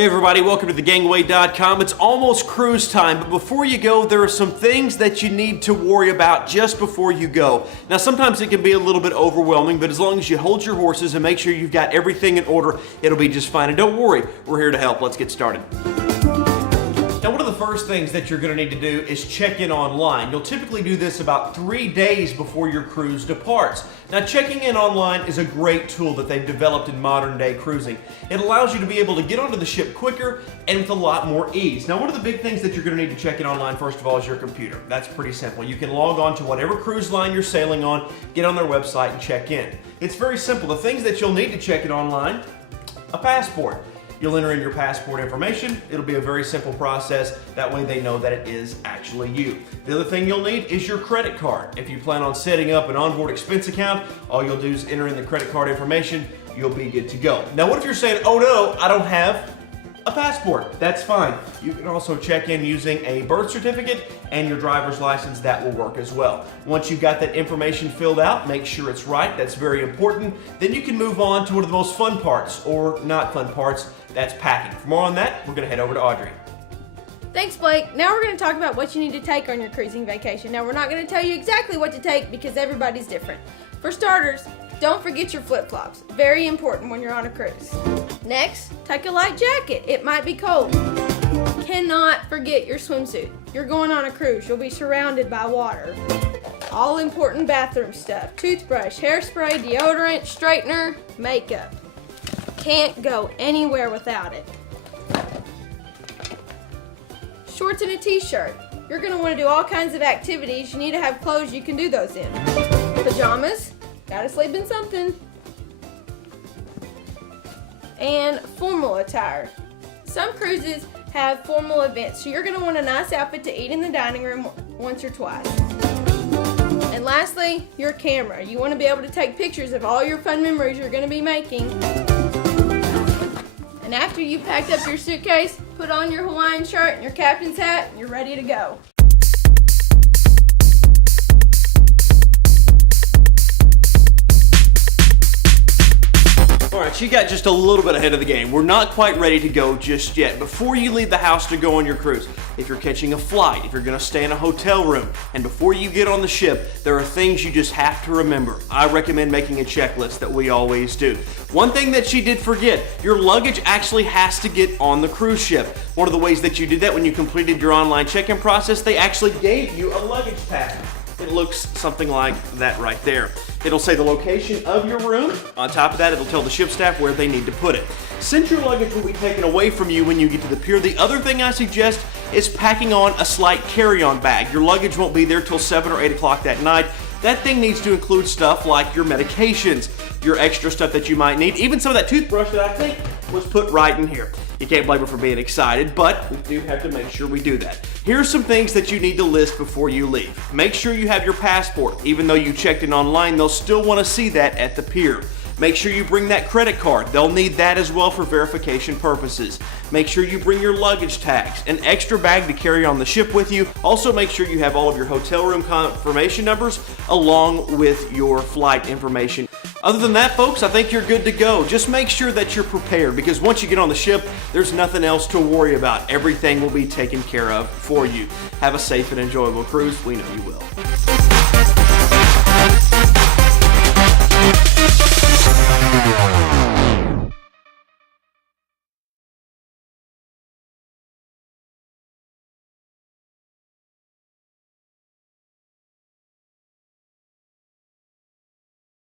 Hey everybody, welcome to thegangway.com. It's almost cruise time, but before you go, there are some things that you need to worry about just before you go. Now, sometimes it can be a little bit overwhelming, but as long as you hold your horses and make sure you've got everything in order, it'll be just fine. And don't worry, we're here to help. Let's get started. Now, one of the first things that you're going to need to do is check in online. You'll typically do this about 3 days before your cruise departs. Now, checking in online is a great tool that they've developed in modern day cruising. It allows you to be able to get onto the ship quicker and with a lot more ease. Now, one of the big things that you're going to need to check in online, first of all, is your computer. That's pretty simple. You can log on to whatever cruise line you're sailing on, get on their website and check in. It's very simple. The things that you'll need to check in online: a passport. You'll enter in your passport information. It'll be a very simple process. That way they know that it is actually you. The other thing you'll need is your credit card. If you plan on setting up an onboard expense account, all you'll do is enter in the credit card information. You'll be good to go. Now, what if you're saying, oh no, I don't have a passport? That's fine. You can also check in using a birth certificate and your driver's license. That will work as well. Once you've got that information filled out, make sure it's right. That's very important. Then you can move on to one of the most fun parts, or not fun parts. That's packing. For more on that, we're going to head over to Audrey. Thanks, Blake. Now we're going to talk about what you need to take on your cruising vacation. Now, we're not going to tell you exactly what to take because everybody's different. For starters, don't forget your flip-flops. Very important when you're on a cruise. Next, take a light jacket. It might be cold. Cannot forget your swimsuit. You're going on a cruise. You'll be surrounded by water. All important bathroom stuff: toothbrush, hairspray, deodorant, straightener, makeup. Can't go anywhere without it. Shorts and a t-shirt. You're going to want to do all kinds of activities. You need to have clothes you can do those in. Pajamas. Gotta sleep in something. And formal attire. Some cruises have formal events, so you're going to want a nice outfit to eat in the dining room once or twice. And lastly, your camera. You want to be able to take pictures of all your fun memories you're going to be making. And after you've packed up your suitcase, put on your Hawaiian shirt and your captain's hat, and you're ready to go. All right, so you got just a little bit ahead of the game. We're not quite ready to go just yet. Before you leave the house to go on your cruise, if you're catching a flight, if you're going to stay in a hotel room, and before you get on the ship, there are things you just have to remember. I recommend making a checklist that we always do. One thing that she did forget: your luggage actually has to get on the cruise ship. One of the ways that you did that when you completed your online check-in process, they actually gave you a luggage tag. It looks something like that right there. It'll say the location of your room. On top of that, it'll tell the ship staff where they need to put it. Since your luggage will be taken away from you when you get to the pier, the other thing I suggest is packing on a slight carry-on bag. Your luggage won't be there till 7 or 8 o'clock that night. That thing needs to include stuff like your medications, your extra stuff that you might need, even some of that toothbrush that I think was put right in here. You can't blame her for being excited, but we do have to make sure we do that. Here's some things that you need to list before you leave. Make sure you have your passport. Even though you checked in online, they'll still want to see that at the pier. Make sure you bring that credit card. They'll need that as well for verification purposes. Make sure you bring your luggage tags, an extra bag to carry on the ship with you. Also, make sure you have all of your hotel room confirmation numbers along with your flight information. Other than that, folks, I think you're good to go. Just make sure that you're prepared, because once you get on the ship, there's nothing else to worry about. Everything will be taken care of for you. Have a safe and enjoyable cruise. We know you will.